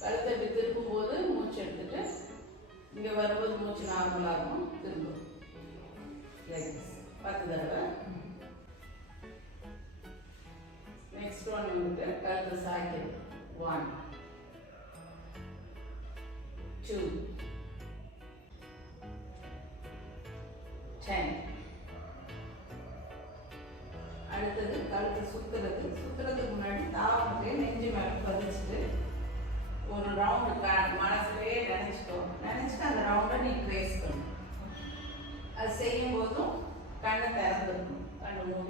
கழுத்தை இப்படி திருப்பும் போது மூச்சு எடுத்துட்டு இங்கே வரும்போது மூச்சு நார்மலாக இருக்கும். திரும்பும். பத்து தடவை. நெக்ஸ்ட் ஒன் வந்துட்டு கழுத்தை சாய்க்கிறது ஒன் டூ டென் அடுத்தது கழுத்தை சுத்துறது. சுத்துறதுக்கு முன்னாடி தாவரத்தையே நெஞ்சு மேலே பதிச்சுட்டு ஒரு ரவுண்டு மனசுலயே நினைச்சுக்கோ. நினைச்சிட்டு அந்த ரவுண்டை நீ ட்ரேஸ் பண்ணு. அது செய்யும் போதும் கண்ணை திறந்துருக்கும் கண்ணு மூடி.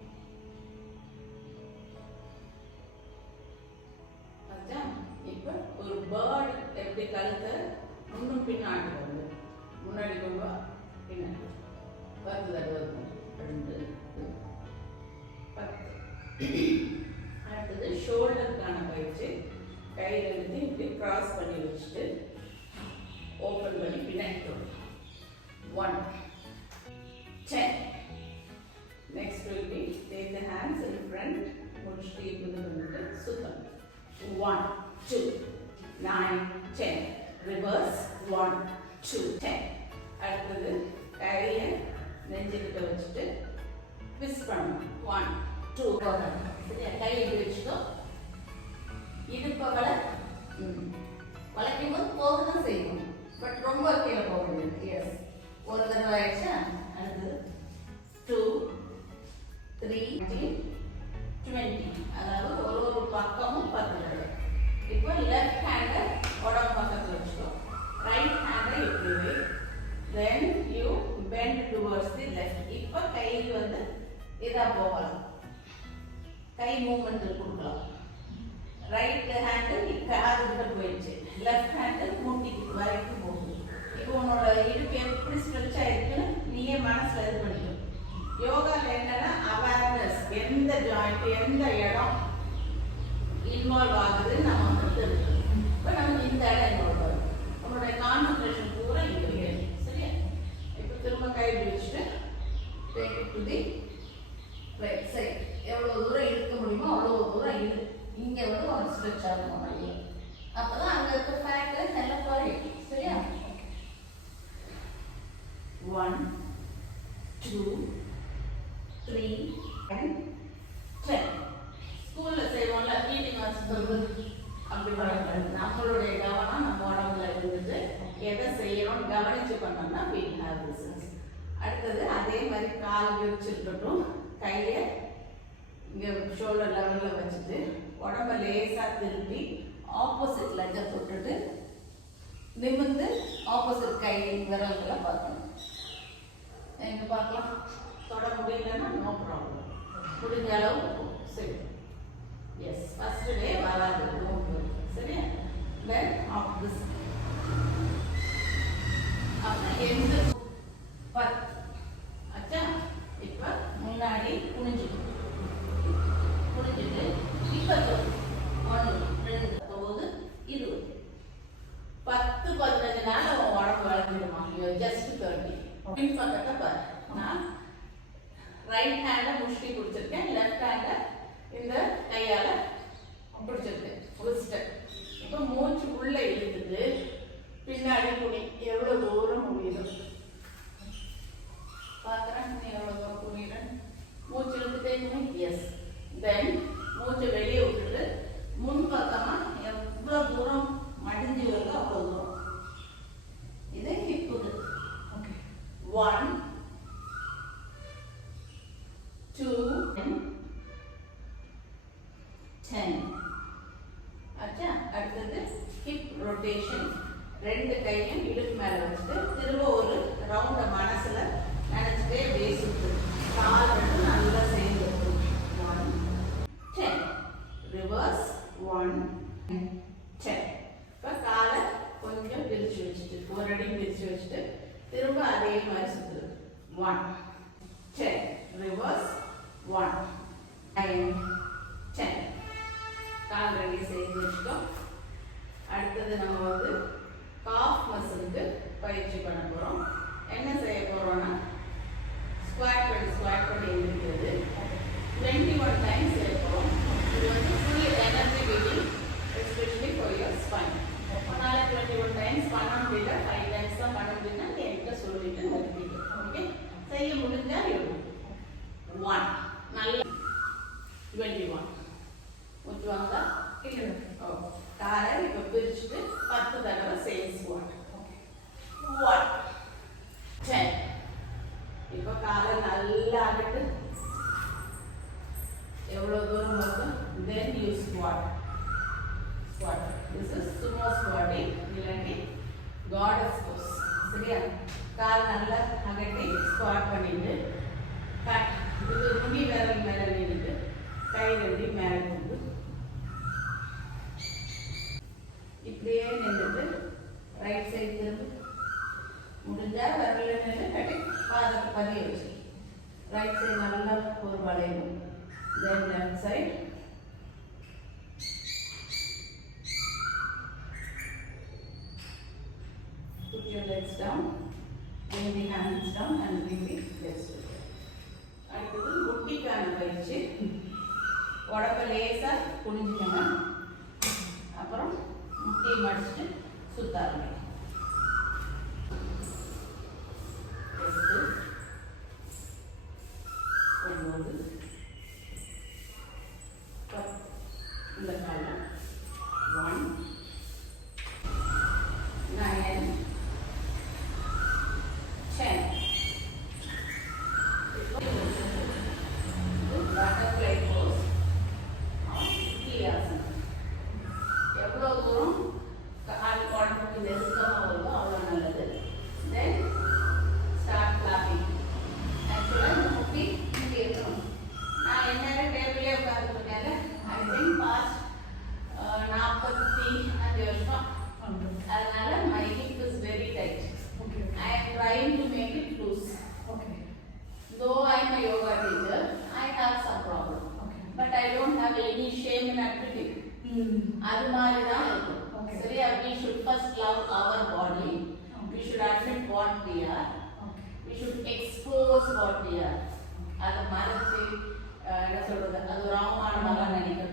இப்போ ஒரு பேர்டு எப்படி கழுத்தை முன்னும் பின்னாடி வந்து முன்னாடி கொண்டு பின்னாடி பத்து தடவை ரெண்டு பத்து. அடுத்தது ஷோல்டருக்கான பயிற்சி. கையில் எடுத்து இப்படி கிராஸ் பண்ணி வச்சுட்டு ஓப்பன் பண்ணி பின்னாடி போடும் one ten next will be take the hands in front முடிச்சுட்டு இப்படி வந்துட்டு சுத்தம் one two nine ten reverse one two ten அடுத்தது கையை நெஞ்சுக்கிட்ட வச்சுட்டு ட்விஸ்ட் பண்ணணும் ஒன் டூ சரியா கை இப்படி வச்சுக்கோ இடுப்பை வள வளைக்கும் போது போக தான் செய்யணும் பட் ரொம்ப கீழே போக முடியாது எஸ் ஒரு தடவை ஆயிடுச்சா? அடுத்தது டூ த்ரீ டுவெண்ட்டி அதாவது ஒரு ஒரு பக்கமும் பத்து தடவை. இப்போ லெஃப்ட் ஹேண்டை உடம்பு பக்கத்தில் வச்சுக்கோ ரைட் ஹேண்டை இப்படி then you bend towards the left இப்போ கையில் வந்து இதாக போகலாம். கை மூமெண்ட் கொடுக்கலாம். ரைட் ஹேண்டு காதுகிட்ட போயிடுச்சு. லெஃப்ட் ஹேண்டு மூட்டிக்கு வரைக்கும் போகுது. இப்போ உன்னோட இடுப்பு எப்படி ஸ்ட்ரெச் ஆயிருக்குன்னு நீயே மனசில் இது பண்ணிக்கணும் யோகாவில் என்னன்னா அவேர்னஸ் எந்த ஜாயிண்ட் எந்த இடம் இன்வால்வ் ஆகுது நம்ம வந்து தெரிஞ்சுக்கணும். இப்போ நமக்கு இந்த இடம் இன்வால்வ் ஆகுது. நம்மளுடைய கான்சன்ட்ரேஷன் பூரா இங்கே இருக்கு. சரியா? இப்போ திரும்ப கை இப்படி வச்சுட்டு take to the right side எவ்வளோ தூரம் இழுக்க முடியுமோ அவ்வளோ தூரம் இழு இங்கே வந்து ஒரு ஸ்ட்ரெச் ஆகும் மையம் அப்போ தான் அங்கே இருக்க ஃபேட்டு நல்லா குறையும் சரியா one two three and ten ஸ்கூலில் செய்வோம்ல சொல்வது அப்படி பண்ணக்கூடாது நம்மளுடைய கவனம் நம்ம உடம்புல இருந்துட்டு எதை செய்யணும்னு கவனிச்சு பண்ணோம்னா we have பிசினஸ் அடுத்தது அதே மாதிரி கால் விரிச்சிருக்கட்டும் கையை இங்கே ஷோல்டர் லெவலில் வச்சுட்டு உடம்ப லேசாக திருப்பி ஆப்போசிட் லெஜை தொட்டுட்டு நிமிர்ந்து ஆப்போசிட் கை விரல்களை பார்க்கணும். எங்கே பார்க்கலாம்? தொட முடியலன்னா நோ ப்ராப்ளம் முடிஞ்ச அளவு எஸ் ஃபர்ஸ்ட் டே வராது சரியா தென் ஆஃப் திஸ் 10 அச்சா அடுத்தது ஹிப் ரொட்டேஷன் ரெண்டு கையும் இடுப்பு மேலே வச்சுட்டு திரும்ப ஒரு ரவுண்ட மனசுல நினைச்சிட்டே பேசிட்டு. கால் ரெண்டும் நல்லா சேர்ந்து one ten reverse one ten இப்போ காலை கொஞ்சம் பிரித்து வச்சுட்டு ஒரு அடி பிரித்து வச்சுட்டு திரும்ப அதே மாதிரி சுற்றுறது one ten reverse one nine ஊற்றுவாங்க இல்லை ஓ காலை இப்போ பிரிச்சுட்டு பத்து தடவை சேம் ஒன் டென் இப்போ காலை நல்லா அகட்டு எவ்வளோ தூரம் வரும் then you squat squat this is sumo squatting இல்லாட்டி காடஸ் போஸ் சரியா? கால் நல்லா அகட்டி ஸ்குவாட் பண்ணிட்டு கட் இது முடி விரல் மேலே நின்றுட்டு கை ரெண்டி மேலே கொண்டு இப்படியே நின்றுட்டு ரைட் சைடு திரும்ப முடிஞ்சா விரல நின்று கட்டி பாதத்தை பதிய வச்சு ரைட் சைடு நல்லா ஒரு வளைவு then left side Put your legs down, bring the hands down and bring the legs together. அடுத்தது முட்டிக்கான பயிற்சி உடம்ப லேசா குனிஞ்சுக்கங்க அப்புறம் முட்டியை மடிச்சுட்டு சுத்த ஆரம்பிக்கும் இந்த காலம் one nine ten butterfly pose எவ்வளோ தூரம்? அது மாதிரி தான் இருக்கும் சரியா we should first love our body we should admit what we are we should expose what we are அதை மறைச்சு என்ன சொல்றது அது ஒரு அவமானமாக நினைக்கிறது